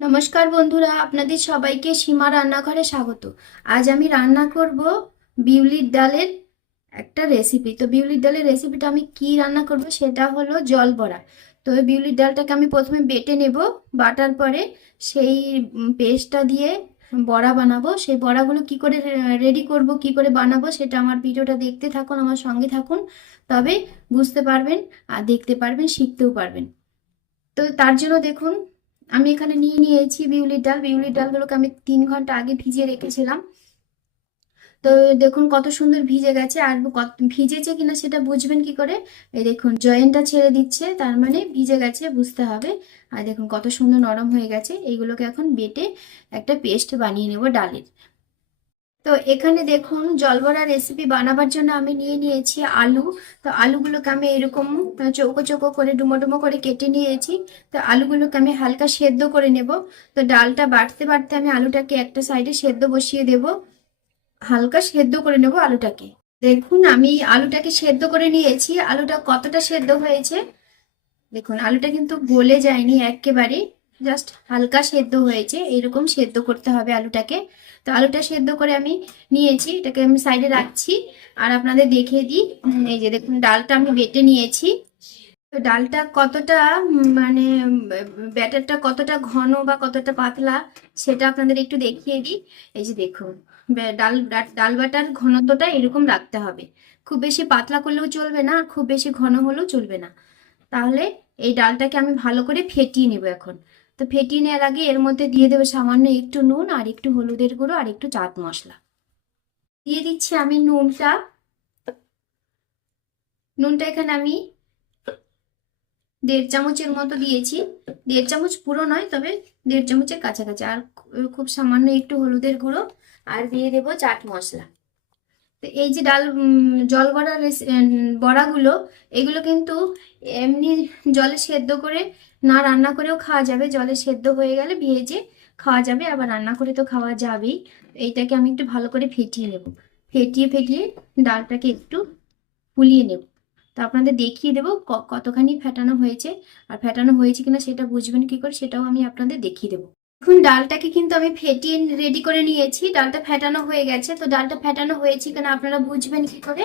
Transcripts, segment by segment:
নমস্কার বন্ধুরা, আপনাদের সবাইকে সীমা রান্নাঘরে স্বাগত। আজ আমি রান্না করব বিউলির ডালের একটা রেসিপি তো বিউলির ডালের রেসিপিটা আমি কি রান্না করব সেটা হলো জল বড়া। তো বিউলির ডালটাকে আমি প্রথমে বেটে নেব, বাটার পরে সেই পেস্টটা দিয়ে বড়া বানাবো। সেই বড়াগুলো কি করে রেডি করব, কি করে বানাবো সেটা আমার ভিডিওটা দেখতে থাকুন, আমার সঙ্গে থাকুন। তবে বুঝতে পারবেন আর দেখতে পারবেন, শিখতেও পারবেন। তো তার জন্য দেখুন আমি এখানে নিয়ে নিয়েছি বিউলির ডাল। বিউলির ডালগুলোকে আমি তিন ঘণ্টা আগে ভিজিয়ে রেখেছিলাম। তো দেখুন কত সুন্দর ভিজে গেছে আর কত ভিজেছে কিনা সেটা বুঝবেন কি করে? এই দেখুন, জয়েন্টটা ছেড়ে দিচ্ছে, তার মানে ভিজে গেছে, বুঝতে হবে। আর দেখুন কত সুন্দর নরম হয়ে গেছে। এইগুলোকে এখন বেটে একটা পেস্ট বানিয়ে নেব ডালের। তো এখানে দেখুন জলবড়া রেসিপি বানাবার জন্য আমি নিয়ে নিয়েছি আলু। তো আলুগুলোকে আমি এরকম চৌকো চৌকো করে, ডুমো ডুমো করে কেটে নিয়েছি। তো আলুগুলোকে আমি হালকা সেদ্ধ করে নেব। তো ডালটা বাড়তে বাড়তে আমি আলুটাকে একটা সাইডে সেদ্ধ বসিয়ে দেব। হালকা সেদ্ধ করে নেব আলুটাকে। দেখুন, আমি আলুটাকে সেদ্ধ করে নিয়েছি। আলুটা কতটা সেদ্ধ হয়েছে? দেখুন, আলুটা কিন্তু গলে যায়নি একেবারে। জাস্ট হালকা সেদ্ধ হয়েছে এরকম সেদ্ধ করতে হবে আলুটাকে। তো আলুটা সেদ্ধ করে আমি নিয়েছি, এটাকে আমি সাইডে রাখছি। আর আপনাদের দেখিয়ে দিই এই যে দেখুন, ডালটা আমি বেটে নিয়েছি। তো ডালটা কতটা মানে ব্যাটারটা কতটা ঘন বা কতটা পাতলা, সেটা আপনাদের একটু দেখিয়ে দিই। এই যে দেখুন ডাল ডাল বাটার ঘনত্বটা এরকম রাখতে হবে। খুব বেশি পাতলা করলেও চলবে না, আর খুব বেশি ঘন হলেও চলবে না। তাহলে এই ডালটাকে আমি ভালো করে ফেটিয়ে নেব এখন। তো ফেটিয়ে নেওয়ার আগে এর মধ্যে দিয়ে দেবো সামান্য একটু নুন আর একটু হলুদের গুঁড়ো আর একটু চাট মশলা। দিয়ে দিচ্ছি আমি নুনটা। নুনটা এখানে আমি দেড় চামচের মতো দিয়েছি। দেড় চামচ পুরো নয়, তবে দেড় চামচের কাছাকাছি। আর খুব সামান্য একটু হলুদের গুঁড়ো আর দিয়ে দেবো চাট মশলা। তো এই যে ডাল জল বড়া বড়াগুলো, এগুলো কিন্তু এমনি জলে সেদ্ধ করে না রান্না করেও খাওয়া যাবে। জলে সেদ্ধ হয়ে গেলে ভেজে খাওয়া যাবে, আবার রান্না করে তো খাওয়া যাবেই। এইটাকে আমি একটু ভালো করে ফেটিয়ে নেব। ফেটিয়ে ফেটিয়ে ডালটাকে একটু ফুলিয়ে নেব। তো আপনাদের দেখিয়ে দেবো কতখানি ফেটানো হয়েছে। আর ফেটানো হয়েছে কিনা সেটা বুঝবেন কি করে, সেটাও আমি আপনাদের দেখিয়ে দেবো। এখন ডালটাকে কিন্তু আমি ফেটিয়ে রেডি করে নিয়েছি। ডালটা ফেটানো হয়ে গেছে। তো ডালটা ফেটানো হয়েছে কেন আপনারা বুঝবেন কি করে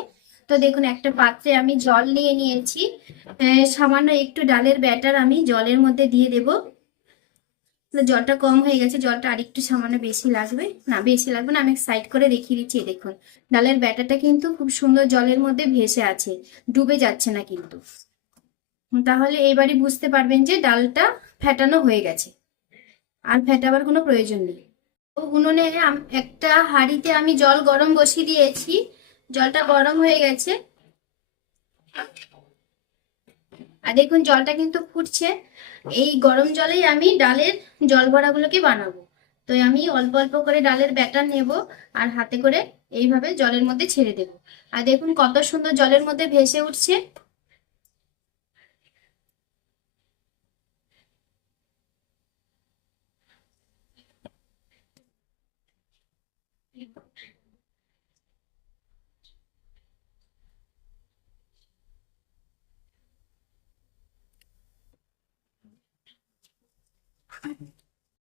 তো দেখুন, একটা পাত্রে আমি জল নিয়ে নিয়েছি। সামান্য একটু ডালের ব্যাটার আমি জলের মধ্যে দিয়ে দেব। জলটা কম হয়ে গেছে। জলটা আরেকটু সামান্য বেশি লাগবে। না, বেশি লাগবে না, আমি সাইড করে দেখিয়ে দিচ্ছি দেখুন। ডালের ব্যাটারটা কিন্তু খুব সুন্দর জলের মধ্যে ভেসে আছে। ডুবে যাচ্ছে না কিন্তু। তাহলে এবারে বুঝতে পারবেন যে ডালটা ফেটানো হয়ে গেছে। আর ফেটাবার কোনো প্রয়োজন নেই। উনুনে একটা হাঁড়িতে আমি জল গরম বসিয়ে দিয়েছি। জলটা গরম হয়ে গেছে। আর দেখুন, জলটা কিন্তু ফুটছে। এই গরম জলেই আমি ডালের জল বড়াগুলোকে বানাবো। তো আমি অল্প অল্প করে ডালের ব্যাটার নেব আর হাতে করে এইভাবে জলের মধ্যে ছেড়ে দেব। আর দেখুন, কত সুন্দর জলের মধ্যে ভেসে উঠছে।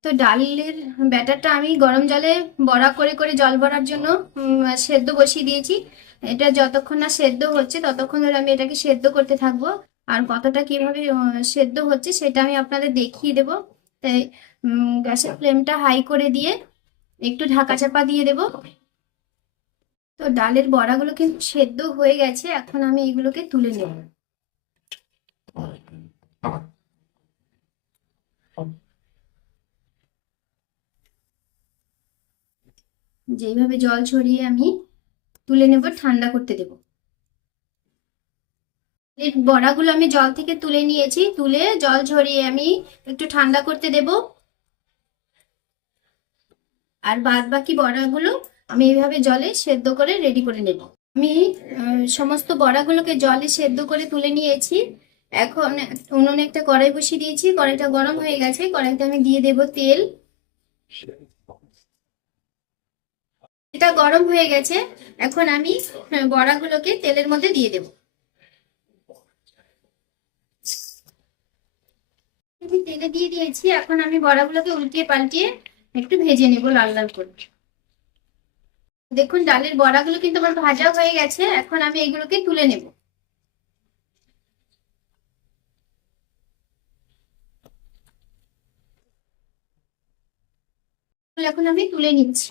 তো ডালের ব্যাটারটা আমি গরম জলে বড়া করে করে জল বড়ার জন্য সেদ্ধ বসিয়ে দিয়েছি। এটা যতক্ষণ না সেদ্ধ হচ্ছে ততক্ষণ ধরে আমি এটাকে সেদ্ধ করতে থাকব। আর কতটা কীভাবে সেদ্ধ হচ্ছে সেটা আমি আপনাদের দেখিয়ে দেবো। তাই গ্যাসের ফ্লেমটা হাই করে দিয়ে একটু ঢাকা চাপা দিয়ে দেবো। তো ডালের বড়াগুলো কিন্তু সেদ্ধ হয়ে গেছে, এখন আমি এগুলোকে তুলে নেব। যেইভাবে জল ছড়িয়ে আমি তুলে নেব, ঠান্ডা করতে দেব। বড়াগুলো আমি জল থেকে তুলে নিয়েছি, তুলে জল ঝরিয়ে আমি একটু ঠান্ডা করতে দেব। আর বাদ বাকি বড়াগুলো আমি এইভাবে জলে সেদ্ধ করে রেডি করে নেব। আমি সমস্ত বড়াগুলোকে জলে সেদ্ধ করে তুলে নিয়েছি। এখন উনুনে একটা কড়াই বসিয়ে দিয়েছি। কড়াইটা গরম হয়ে গেছে। কড়াইতে আমি দিয়ে দেব তেল। এটা গরম হয়ে গেছে। এখন আমি বড়াগুলোকে তেলের মধ্যে দিয়ে দেব। তেলে দিয়ে দিয়েছি। এখন আমি বড়াগুলোকে উল্টিয়ে পাল্টিয়ে একটু ভেজে নেব, লাল লাল করে দেখুন, ডালের বড়াগুলো কিন্তু আমার ভাজা হয়ে গেছে, এখন আমি এগুলোকে তুলে নেব। এখন আমি তুলে নিচ্ছি।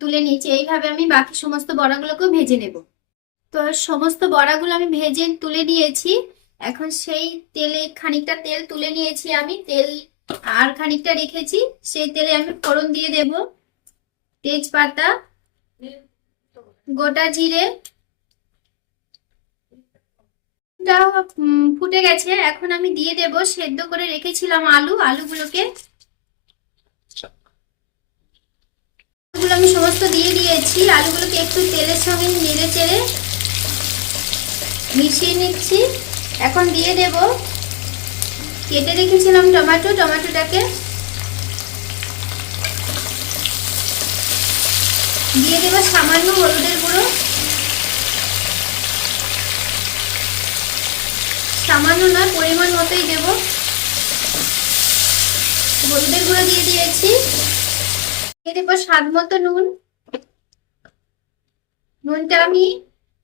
তুলে নিয়েছি, এইভাবে আমি বাকি সমস্ত বড়াগুলোকেও ভেজে নেব। তো সমস্ত বড়াগুলো আমি ভেজে তুলে নিয়েছি। এখন সেই তেলে খানিকটা তেল তুলে নিয়েছি আমি। তেল আর খানিকটা রেখেছি। সেই তেলে আমি ফোড়ন দিয়ে দেব, তেজপাতা, গোটা জিরে। ফুটে গেছে। এখন আমি দিয়ে দেব, সেদ্ধ করে রেখেছিলাম আলু। আলুগুলোকে আলুগুলো আমি সমস্ত দিয়ে দিয়েছি। আলুগুলোকে একটু তেলের সঙ্গে নেড়ে চেড়ে মিশিয়ে নিচ্ছি। এখন দিয়ে দেব। কেটে রেখেছিলাম টমেটো, টমেটোটাকে দিয়ে দেব সামান্য হলুদের গুঁড়ো। সামান্য নয় পরিমাণ মতোই দেব। হলুদের গুঁড়ো দিয়ে দিয়েছি। দিয়ে দেবো স্বাদ মতো নুন। নুনটা আমি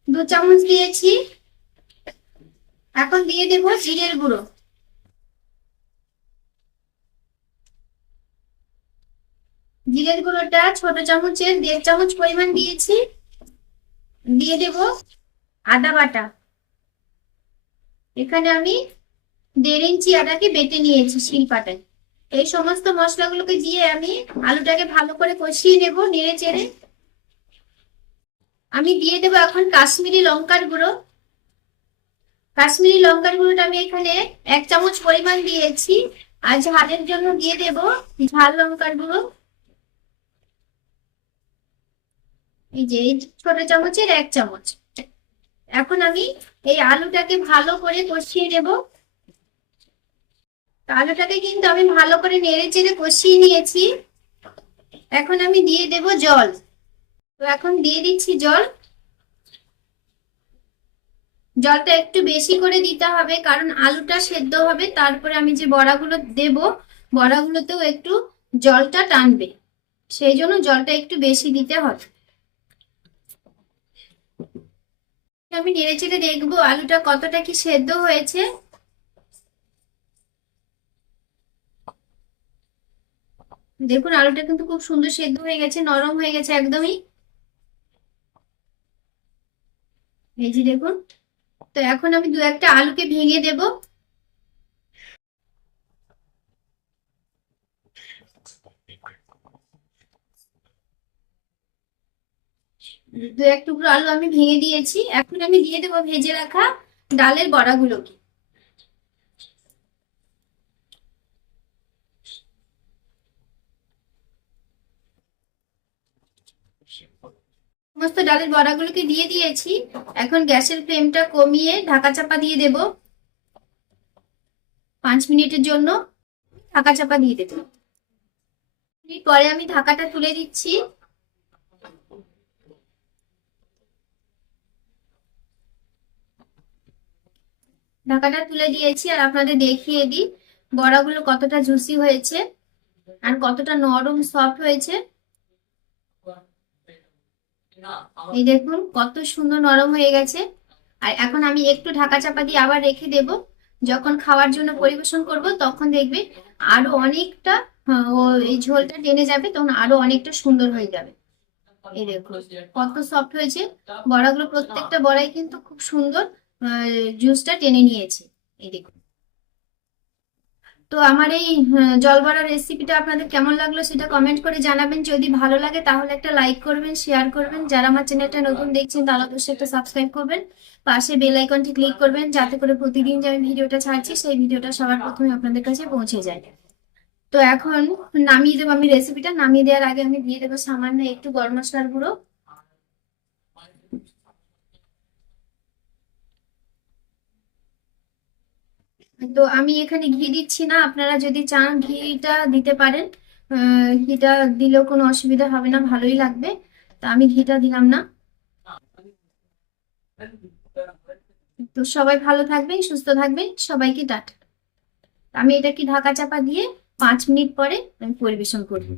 দু চামচ দিয়েছি। এখন দিয়ে দেবো জিরের গুঁড়ো। জিরের গুঁড়োটা ছোট চামচের, দেড় চামচ পরিমাণ দিয়েছি। দিয়ে দেব আদা বাটা। এখানে আমি দেড় ইঞ্চি আদাকে বেটে নিয়েছি শিলপাটায় এই সমস্ত মশলাগুলোকে দিয়ে আমি আলুটাকে ভালো করে কষিয়ে নেব নেড়ে চেড়ে। আমি দিয়ে দেবো এখন কাশ্মীরি লঙ্কার গুঁড়ো। কাশ্মীরি লঙ্কার গুঁড়োটা আমি এখানে এক চামচ পরিমাণ দিয়েছি। আর ঝালের জন্য দিয়ে দেব ঝাল লঙ্কার গুঁড়ো। এই যে ছোট চামচের এক চামচ। এখন আমি এই আলুটাকে ভালো করে কষিয়ে নেব। আলুটাকে কিন্তু আমি ভালো করে নেড়ে চেড়ে কষিয়ে নিয়েছি। এখন আমি দিয়ে দেব জল। তো এখন দিয়ে দিচ্ছি জল। জলটা একটু বেশি করে দিতে হবে, কারণ আলুটা সেদ্ধ হবে, তারপরে আমি যে বড়াগুলো দেব, বড়াগুলোতেও একটু জলটা টানবে। সেই জন্য জলটা একটু বেশি দিতে হবে। আমি নেড়ে চেড়ে দেখব আলুটা কতটা কি সেদ্ধ হয়েছে। দেখুন, আলুটা কিন্তু খুব সুন্দর সেদ্ধ হয়ে গেছে, নরম হয়ে গেছে একদমই। যে দেখুন, তো এখন আমি দু একটা আলুকে ভেঙে দেব। দু এক টুকরো আলু আমি ভেঙে দিয়েছি। এখন আমি দিয়ে দেবো ভেজে রাখা ডালের বড়াগুলোকে। সমস্ত ডালের বড়াগুলোকে দিয়ে দিয়েছি। এখন গ্যাসের ফ্লেমটা কমিয়ে ঢাকা চাপা দিয়ে দেব। পাঁচ মিনিটের জন্য ঢাকা চাপা দিয়ে দেব। পরে আমি ঢাকাটা তুলে দিচ্ছি। ঢাকাটা তুলে দিয়েছি আর আপনাদের দেখিয়ে দিই বড়াগুলো কতটা জুসি হয়েছে আর কতটা নরম, সফট হয়েছে। এই দেখুন, কত সুন্দর নরম হয়ে গেছে। আর এখন আমি একটু ঢাকা চাপা দিয়ে আবার রেখে দেব। যখন খাওয়ার জন্য পরিবেশন করব, তখন দেখবে আরও অনেকটা এই ঝোলটা টেনে যাবে, তখন আরও অনেকটা সুন্দর হয়ে যাবে। এই দেখুন, কত সফট হয়েছে। বড়াগুলো প্রত্যেকটা বড়াই কিন্তু খুব সুন্দর জুসটা টেনে নিয়েছে। এই দেখুন। তো আমার এই আহ, জলবড়া রেসিপিটা আপনাদের কেমন লাগল সেটা কমেন্ট করে জানাবেন। যদি ভালো লাগে তাহলে একটা লাইক করবেন শেয়ার করবেন। যারা আমার চ্যানেলটা নতুন দেখছেন তারা অবশ্যই একটা সাবস্ক্রাইব করবেন। পাশে বেল আইকনটি ক্লিক করবেন যাতে করে প্রতিদিন যে আমি ভিডিওটা ছাড়ছি সেই ভিডিওটা সবার প্রথমে আপনাদের কাছে পৌঁছে যায়। তো এখন নামিয়ে দেবো আমি রেসিপিটা নামিয়ে দেওয়ার আগে আমি দিয়ে দেবো সামান্য একটু গরম মশলার গুঁড়ো। তো আমি এখানে ঘি দিচ্ছি না। আপনারা যদি চান ঘিটা দিতে পারেন। ঘিটা দিলেও কোনো অসুবিধা হবে না, ভালোই লাগবে। তা আমি ঘিটা দিলাম না। তো সবাই ভালো থাকবেন, সুস্থ থাকবেন। সবাইকে টাটা। আমি এটা কি ঢাকা চাপা দিয়ে পাঁচ মিনিট পরে আমি পরিবেশন করব।